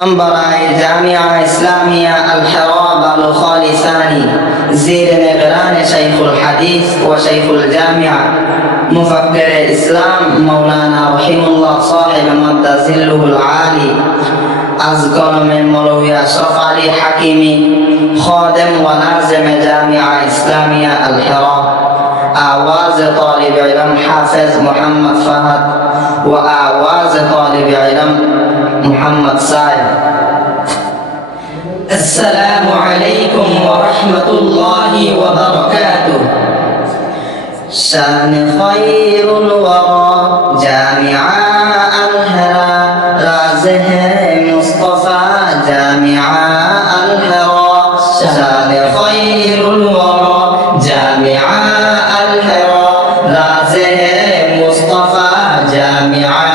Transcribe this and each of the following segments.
برای جامعه اسلامیه الحراب الخالصانی زیر نگران شیخ الحدیث و شیخ الجامعه مفکر اسلام مولانا رحمه الله صاحب مدظله العالی از قلم مولوی اشرف علی حکیمی خادم و ناظم جامعه اسلامیه الحراب آواز طالب علم حافظ محمد فهد و آواز طالب علم محمد سعيد. السلام عليكم ورحمة الله وبركاته. شان خير الورى جامعة الهرى رازه مصطفى جامعة الهرى شان خير الورى جامعة الهرى رازه مصطفى جامعة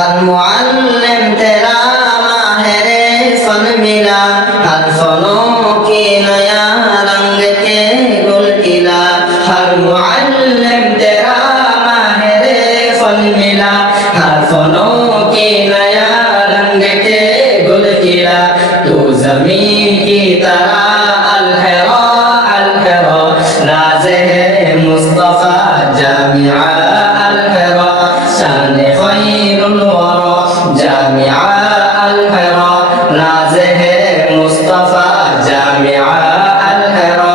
ہر معلم تیرا ماہر فن ملا ہر فنوں کی نیا رنگ کے گل کھلا ہر معلم تیرا ماہر فن ملا ہر فنوں کی نیا رنگ کے گل کھلا تو زمین کی طرح الحرا الحرا راز ہے مصطفیٰ جامعہ الحرا شان خیر الورا جامعہ الحرا راز ہے مصطفیٰ جامعہ الحرا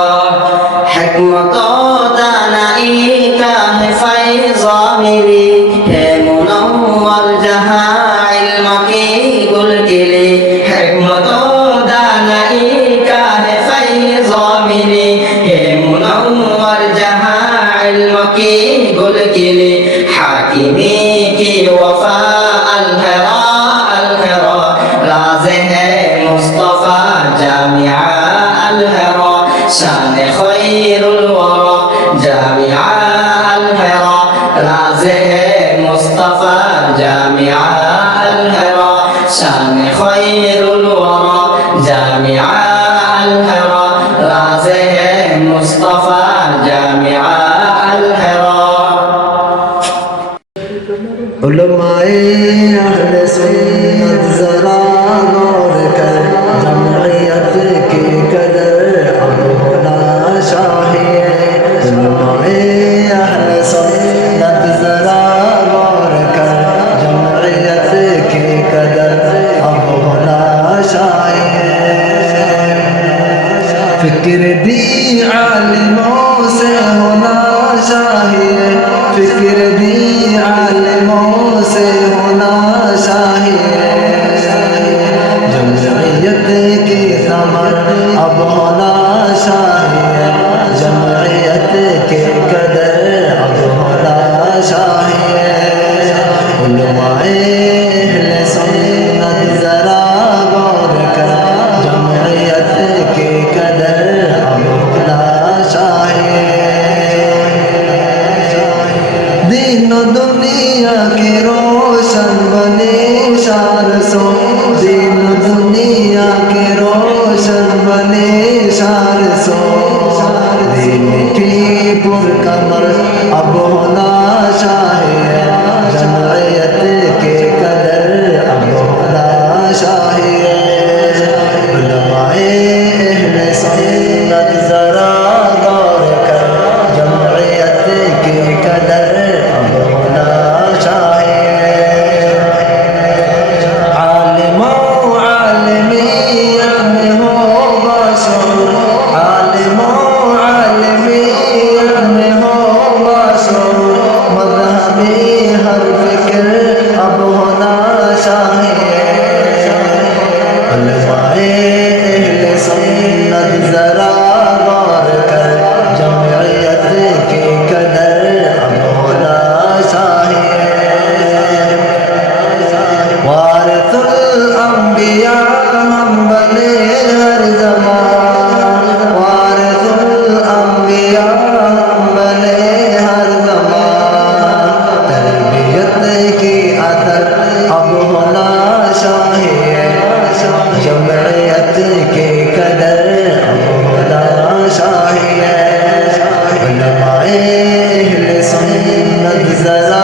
حکمت و دانائی کا ہے فیضا ملی ہے منور جہاں علم کی گل کلی حکمت و دانائی کا ہے فیضا ملی ہے منور جہاں علم کی گل کلی حاکمی کی وفا الحرا الحرا راز ہے مصطفیٰ جامعہ الحرا شان خیر الورا جامعہ الحرا راز ہے مصطفیٰ جامعہ الحرا شان خیر الورا جامعہ الحرا راز ہے مصطفیٰ جامعہ الحرا علماء اہل سنت ذرا غور کر جمعیت کی قدر اب ہونا چاہیے علماء اہل سنت ذرا غور کر جمعیت کی قدر اب ہونا چاہیے فکر بھی عالموں سے ہونا چاہیے فکر بھی عالموں سے ہونا چاہیے جمعیت کی ثمر اب ہونا چاہیے جمعیت کی قدر اب ہونا چاہیے علماء اہل سنت ذرا غور کر جمعیت کی قدر اب ہونا چاہیے دین و دنیا کی روشن بنے شار سو دین و دنیا کی روشن بنے شار سو دین کی پر کمر اب ہونا چاہیے جمعیت کی قدر اب ہونا چاہیے علماء اہل سنت ذرا غور کر جمعیت کی قدر اب ہونا چاہیے عالم و عالمیت میں ہو باشعور عالم و عالمیت میں ہو باشعور مذہبی ہر فکر اب ہونا چاہیے علماء اہل سنت ذرا غور کر جمعیت کی قدر اب ہونا چاہیے وارث الانبیاء ہم بنے ہر زمان وارث الانبیاء ہم بنے ہر زمان تربیت کی عطر اب ہونا چاہیے جمعیت کی قدر اب ہونا چاہیے علماء اہل سنت ذرا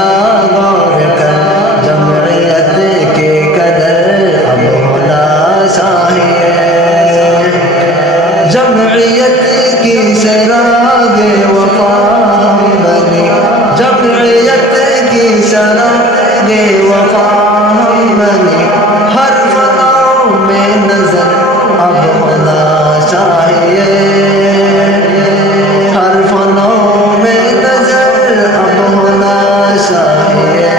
غور کر جمعیت کی قدر اب ہونا چاہیے جمعیت کی شراب وفا ہم بنے جمعیت کی شراب وفا ہم بنے ہر فناؤں میں نظر اب ہونا چاہیے ہر فناؤں میں نظر اب ہونا چاہیے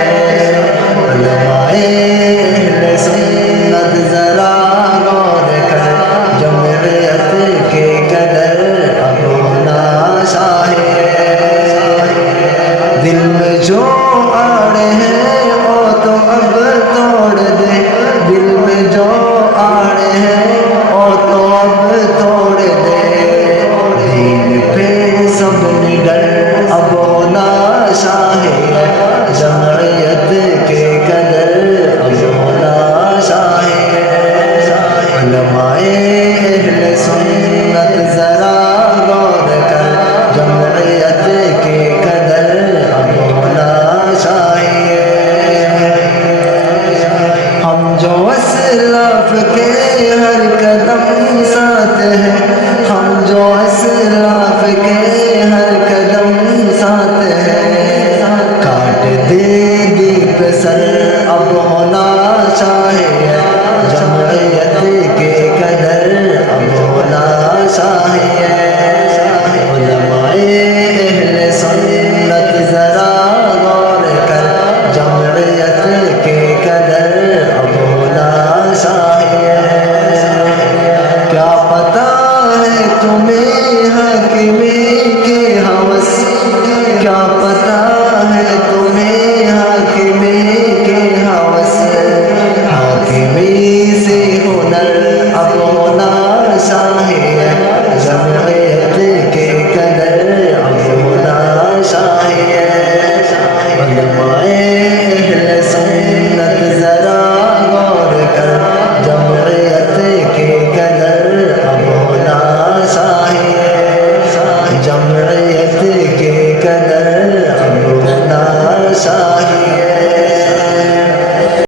علماء اہل سنت ذرا غور کر جمعیت کی قدر اب ہونا چاہیے دل میں جو آڑے ہیں وہ تو اب توڑ دے دل میں جو آڑے ہیں وہ تو اب توڑ دے کے ہر قدم ساتھ ہے، ہم جو اسلاف کے ہر قدم ساتھ ہے، کاٹ دے دیپ سر اب ہونا چاہے جمعیت